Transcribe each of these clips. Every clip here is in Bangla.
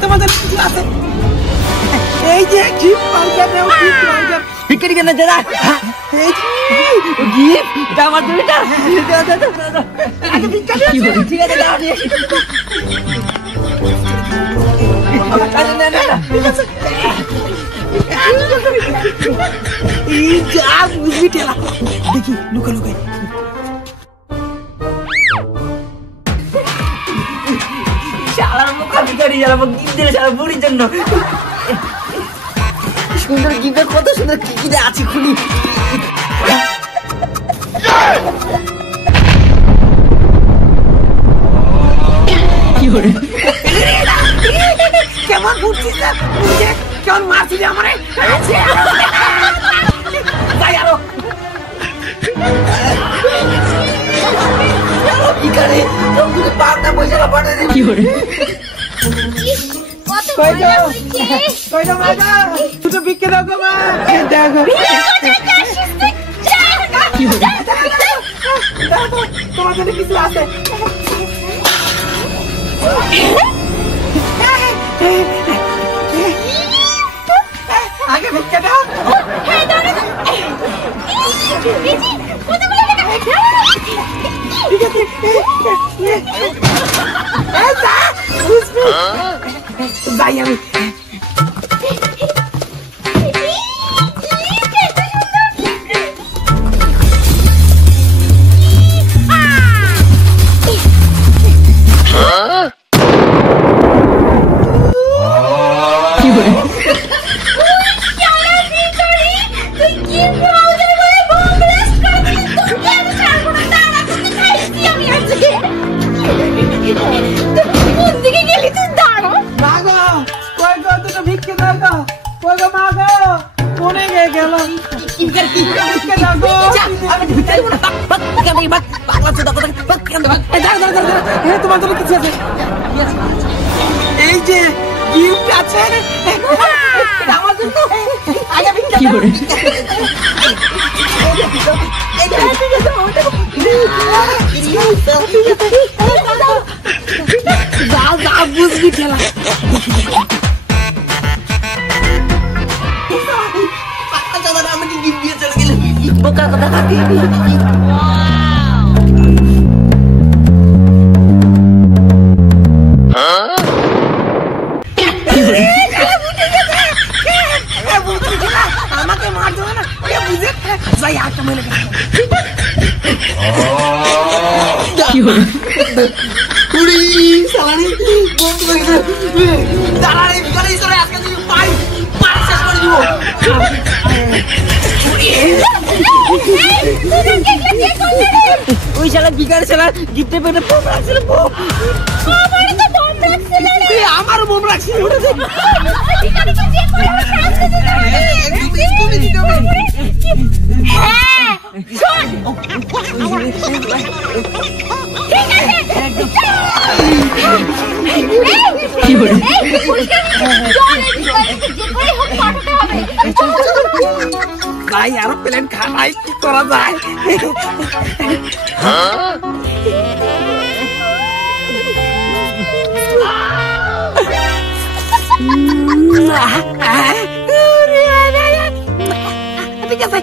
তোমাদের এই যে ভিক্ষারি কেন দাদা আমার ঠিক আছে দেখি লুকা লুকাই শালার মুখা ভিখারি যারা গিফট দিলে সারা বুড়ির জন্য সুন্দর গিফট কত সুন্দর কি কি আছে খুলি কি হলো কেমন বুঝছিস না কেমন মারছিস আমারে যাই আরো ভিখারি তুমি পাঁচটা পয়সা পাঠিয়ে দিবি কি হলো দুটো বিক্রি দাও গো মা দেখো তোমার জন্য কিছু আছে আগে ভিক্ষা দাও যাই আমি তোমার জন্য কিছু আছে এই যে গিফট আছে আমার জন্য আগে কি করে বুঝবি খেলা আমাকে গিফট দিয়ে চলে গেলে বোকার কথা থাকে আমাকে মার দেবে না বুঝে যাই একটা মেলে কি হলো পুরি সালানি বন্ধ করে দাঁড়ারে ভিখারি সরে আজকে যদি পাই মার শেষ করে দিব ওই শালা ভিখারি শালা গিফটে পেটে বম রাখছিল বম আমারও তো বম রাখছিল রে আমারও বম রাখছিল ভিখারি তো যে করে শাস্তি দিতে তুমি দিতে হবে হ্যাঁ শোন ঠিক আছে কি বলে ভাই আরো প্লেন খাই কি করা যায় ঠিক আছে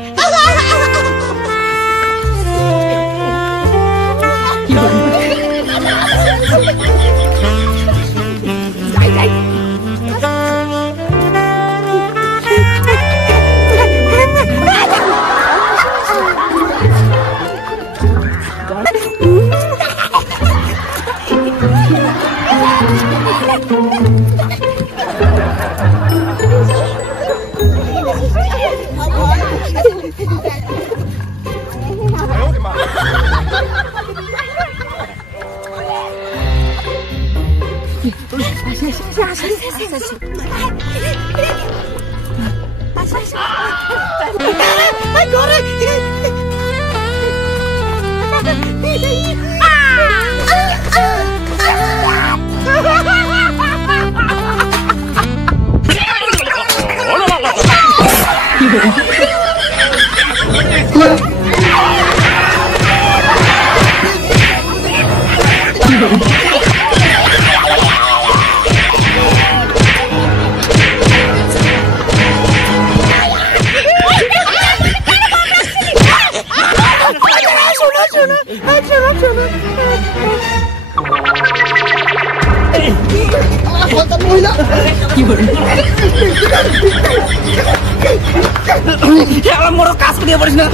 আমার মোড় কাজ করিয়ে পড়িস না।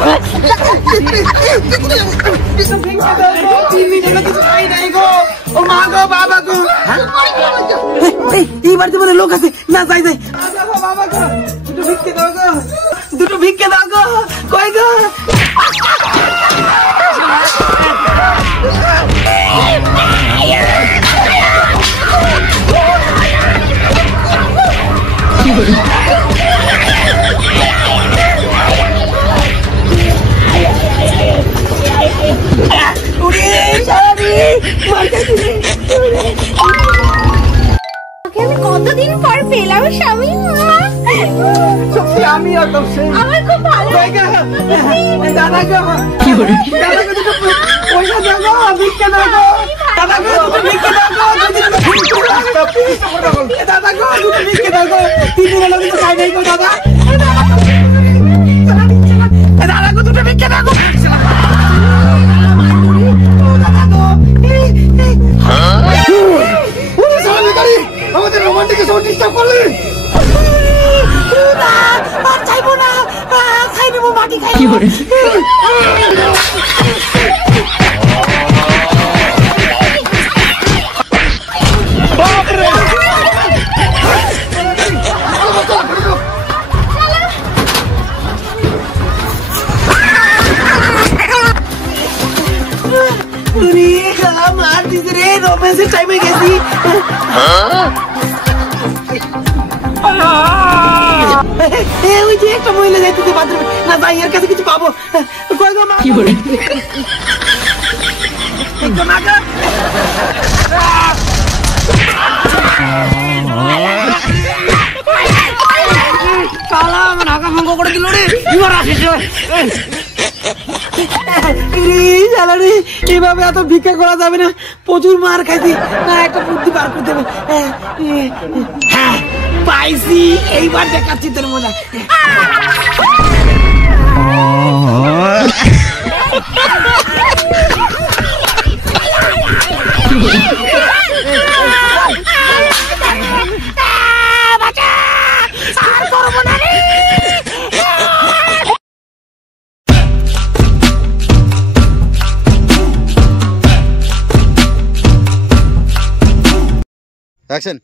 এই বাড়িতে মানে লোক আছে না, যাই যাই। দুটো ভিক্ষে দাও গো, কই গো? কতদিন পর পেলাম স্বামী, আমি আমার খুব ভালো দাদা গো, পয়সা দাও গো, ভিক্ষা দাও গো, দাদা গো, দুটো ভিক্ষা দাও গো, দাদা গো, দুটো ভিক্ষা দাও গো, 3 দিন হলো কিন্তু খাই নাই গো দাদা, দাদা গো, দুটো ভিক্ষা দাও গো, আমাদের রোমান্টিক শো ডিস্টার্ব করলি। আর চাইবো না, খাই নেবো, মাটি খাই নেবো। মার দিছে রে, রোম্যান্সের টাইমে গেছি। ওই যে একটা মহিলা যাইতেছে বাথরুমে, না যাই এর কাছে কিছু পাবো। কই গো মা, কি করে শালা আমার হাঁকা ভঙ্গ করে দিল রে। এবার আসিস এভাবে এত ভিক্ষা করা যাবে না, প্রচুর মার খাইছি না, একটা বুদ্ধি বার করতে হবে। হ্যাঁ পাইছি, এইবার দেখাচ্ছি তোর মজা। Action.